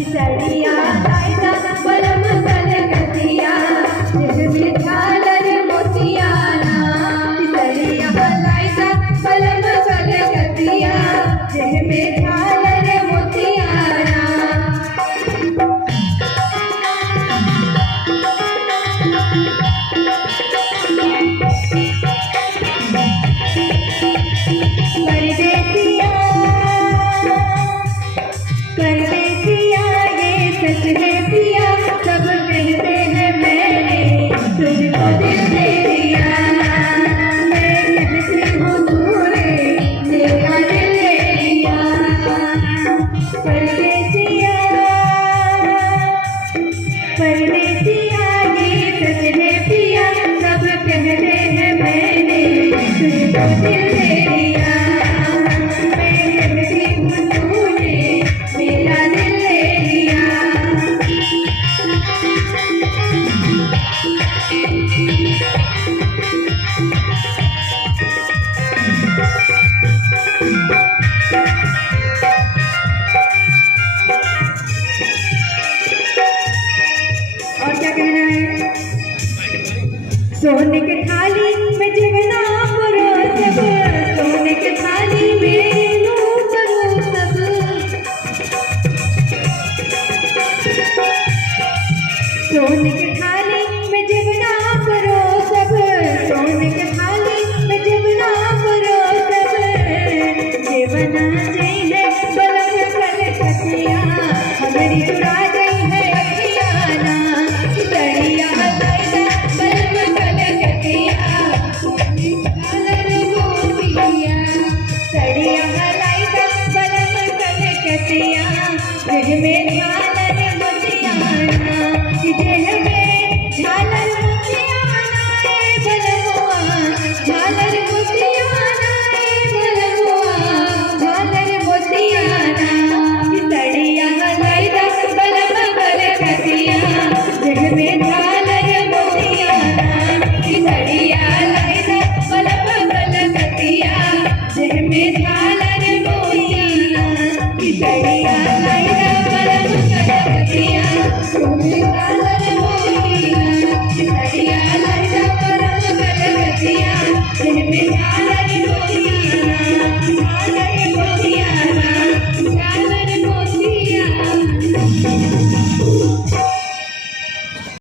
सड़िया लाइदा बलम कलकतिया जग में झालर मोतियाना सड़िया लाइदा बलम कलकतिया जग में झालर मोतियाना परदेसिया ये सच है पिया सब कहते हैं मैंने तुझको दिल दे दिया मैं कहती हूँ तूने मेरा दिल ले लिया परदेसिया परदेसिया ये सच है पिया सब कहते हैं मैंने तुझको दिल दे दिया मैं कहती हूँ तूने मेरा दिल ले लिया और क्या कहना है सोने के थाली में जीवना परो सब सोने के थाली में लूं करूं सब सोने के थाली में जीवना करो सब सोने के थाली में जीवना करो सब जीवना जई है बलम कलकतिया हमारी चुरा गई है अखियाना सड़िया लाइदा बलम कलकतिया झालर मोतिया सड़िया लाइदा बलम कलकतिया जग में झालर मोतियाना जग में झालर मोतियाना बलमुआ झालर मोतियाना बलमुआ झालर मोतियाना सड़िया लाइदा बलम कलकतिया जग में झालर मोतियाना सड़िया लाइदा बलम कलकतिया जग में झालर मोतियाना सड़िया